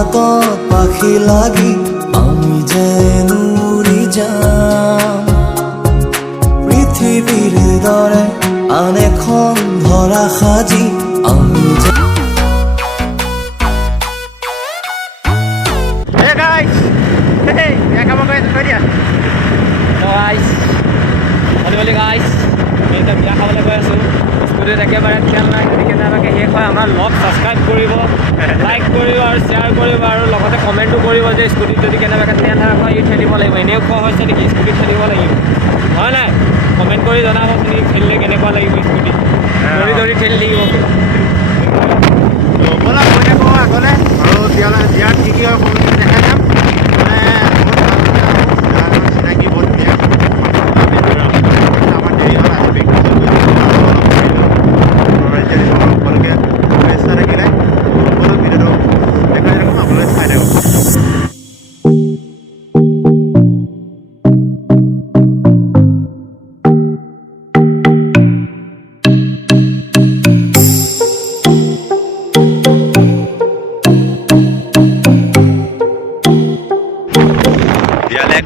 হাতত পাখি লাগি আমি যেন উৰি যাম পৃথিৱীৰ দৰে আন এখন ধৰা সাজি আমি Hey guys! Hey! Ya kamu guys, apa dia? Hello guys. Halo guys. Kita biya খাবলৈ গৈ আছো স্কুটিত একেবাৰে খেল নাই যদি কেনেবাকৈ শেষ হয় আমাৰ লগ ছাবস্ক্ৰাইব কৰিব লাইক কৰিব আৰু শ্বেয়াৰ কৰিব আৰু লগতে কমেণ্টো কৰিব যে স্কুটিত যদি কেনেবাকৈ তেল হয় ই ঠেলিব লাগিব এনেও কোৱা হৈছে নেকি স্কুটিত ঠেলিব লাগিব হয় নাই কমেণ্ট কৰি জনাব আপুনি খেলিলে কেনেকুৱা লাগিব স্কুটিত ধৰি ধৰি ঠেলি থাকিব ব'লা গৈ থাকোঁ আগলৈ আৰু দিয়াৰ কি কি হয় দেখাই যাম চিনাকি বহুত ধুনীয়া আমাৰ দেৰি হ'ল আজি সকলোকে শুভেচ্ছা থাকিলে সকলো ভিডিঅ'টো দেখাই থাকোঁ আপোনালোকে চাই থাকক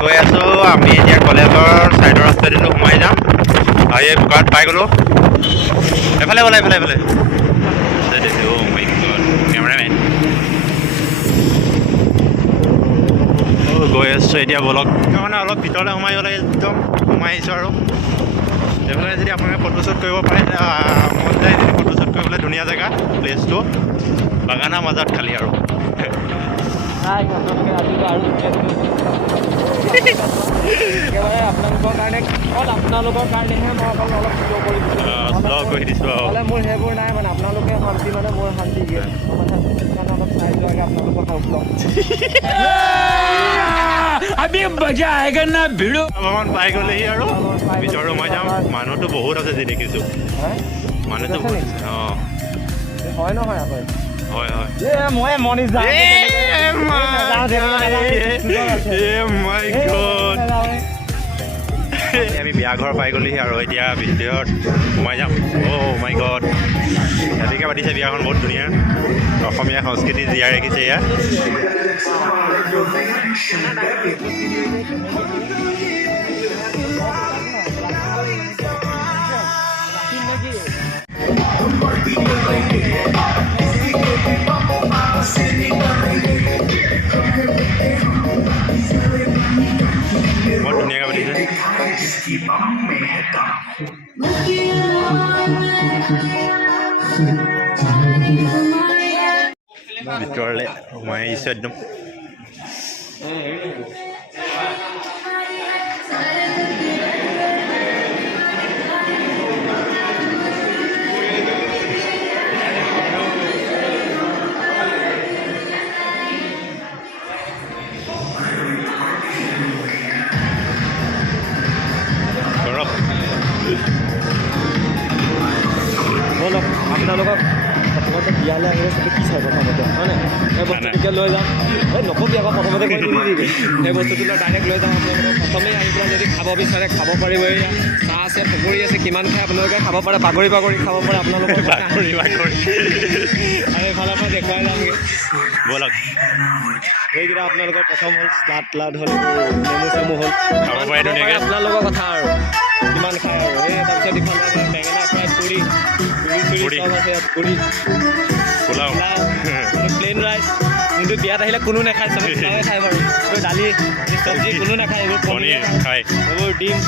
গৈ আছোঁ আমি এতিয়া কলেজৰ ছাইডৰ ৰাস্তাটো সোমাই যাম আৰু এই বোকাত পাই গ'লোঁ এফালে ব'লা এফালে কেমেৰামেন গৈ আছোঁ এতিয়া বলক মানে অলপ ভিতৰলৈ সোমাই গ'লে একদম সোমাই আহিছোঁ আৰু এইফালে যদি আপোনালোকে ফটোশ্বুট কৰিব পাৰে মন যায় যদি ফটোশ্বুট কৰিবলৈ ধুনীয়া জেগা প্লেচটো বাগানৰ মাজত খালী আৰু একেবাৰে আপোনালোকৰ কাৰণে অকল আপোনালোকৰ কাৰণেহে মই অকল অলপ ভিডিঅ' কৰি দিছোঁ নহ'লে মোৰ সেইবোৰ নাই মানে আপোনালোকে শান্তি মানে মোৰ শান্তি দিয়ে অলপ চাই যোৱাকৈ আপোনালোকৰ আমি মজা আয়েগা না ভিডিঅ' অকণমান পাই গ'লেহি আৰু ভিতৰত সোমাই যাম মানুহটো বহুত আছে যি দেখিছোঁ মানুহটো বহুত আছে অঁ হয় নহয় আকৌ হয় হয় মই মনি যাম আমি বিয়া ঘৰ পাই গ'লোহি আৰু এতিয়া ভিতৰত সোমাই যাম অ' মাই গড ৰাতিকৈ পাতিছে বিয়াখন বহুত ধুনীয়া অসমীয়া সংস্কৃতি জীয়াই ৰাখিছে ইয়াত बहुत धुनियाকৈ পাতিছে ভিতৰলৈ সোমাই আহিছোঁ একদম বলক আপোনালোকক প্ৰথমতে বিয়ালৈ আহিলে চবে কি চাই প্ৰথমতে হয় নাই সেই বস্তুটোকে লৈ যাম এই নকবি আকৌ প্ৰথমতে কৈ দিবি সেই বস্তুটো ডাইৰেক্ট লৈ যাম আপোনালোকক প্ৰথমেই আহি পেলাই যদি খাব বিচাৰে খাব পাৰিব এয়া চাহ আছে পকৰি আছে কিমান খাই আপোনালোকে খাব পাৰে বাগৰি খাব পাৰে আপোনালোকৰ আৰু এইফালৰ পৰা দেখুৱাই যামগৈ ব'লক সেইকেইটা আপোনালোকৰ প্ৰথম হ'ল স্লাড হ'ল নেমু চেমু হ'ল খাব পাৰে ধুনীয়াকৈ আপোনালোকৰ কথা আৰু কিমান খায় আৰু এই তাৰপিছত ইফালে বেঙেনা ফ্ৰাই পুৰি চব আছে ইয়াত পুৰি পোলাও প্লেইন ৰাইচ কিন্তু বিয়াত আহিলে কোনো নাখায় চবে পোলাওৱে খায় বাৰু এইবোৰ দালি চব্জি কোনো নাখায় এইবোৰ পনীৰ খায় এইবোৰ ডিম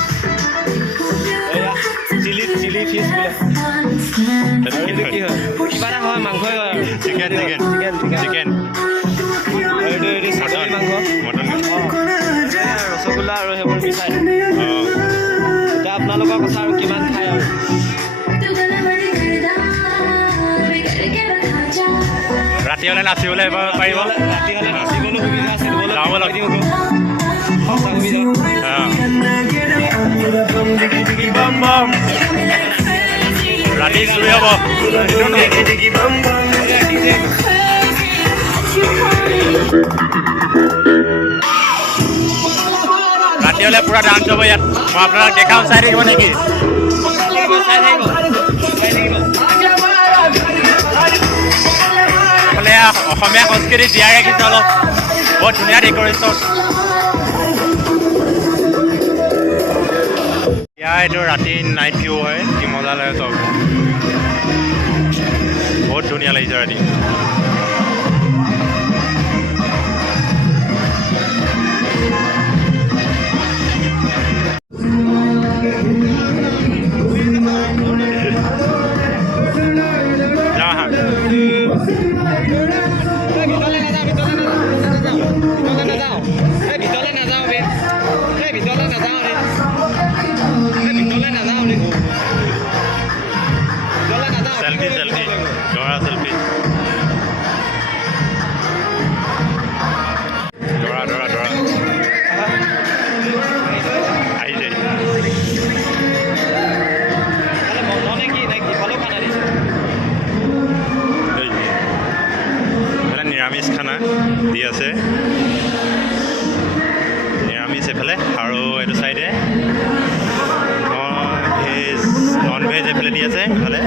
এয়া চিলি ফিছ বোলে এইটো কি হয় কিবা এটা হয় মাংসই হয় আৰু চিকেন এইটো ছাগলী মাংস ৰসগোল্লা আৰু সেইবোৰ মিঠাই এতিয়া আপোনালোকৰ কথা আৰু কিমান খায় আৰু ৰাতি হ'লে নাচিবলৈ পাৰিব ৰাতি হ'লে নাচিবলৈ সুবিধা আছে ৰাতি চুৰি হ'ব ৰাতি হ'লে পূৰা ডান্স হ'ব ইয়াত মই আপোনাক দেখাম চাই থাকিব নেকি অসমীয়া সংস্কৃতি জীয়াই ৰাখিছে অলপ বহুত ধুনীয়া ডেক'ৰেশ্যন ইয়াৰ এইটো ৰাতি নাইট ভিউ হয় কি মজা লাগে চব বহুত ধুনীয়া লাগিছে ৰাতি selfie Dora selfie Dora ahi jai নিৰামিষ খানা দি আছে নিৰামিষ এফালে আৰু এইটো চাইডে নন ভেজ এফালে দি আছে এফালে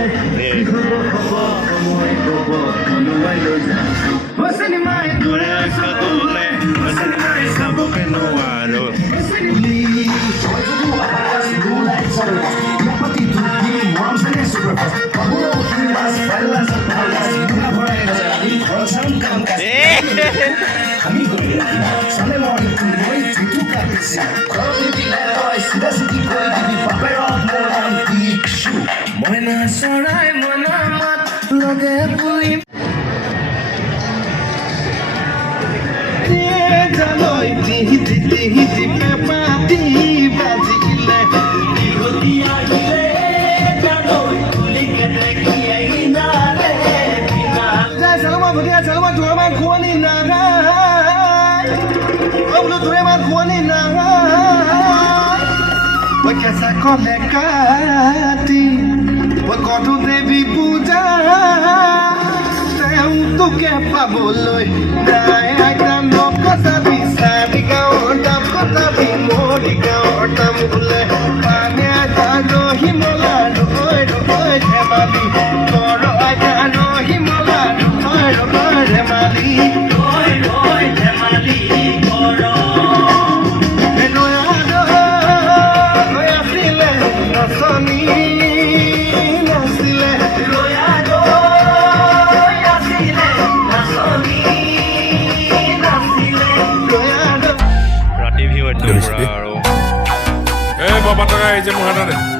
দেৱী পূজা তোকে পাবলৈ নাই আইতা নকটা বিচাৰি গাঁৱৰ দাম কটাবি মৰি গাঁৱৰ দাম বোলে পানী আইতা ৰহিমলা ৰৈ ৰৈ ধেমালি কৰ আইতা ৰহিমলা ৰৈ ৰৈ ধেমালি ৰৈ ৰৈ ধেমালি কৰ আছিলে নচনী এই বাবা টকা এই যে মোৰ হাততে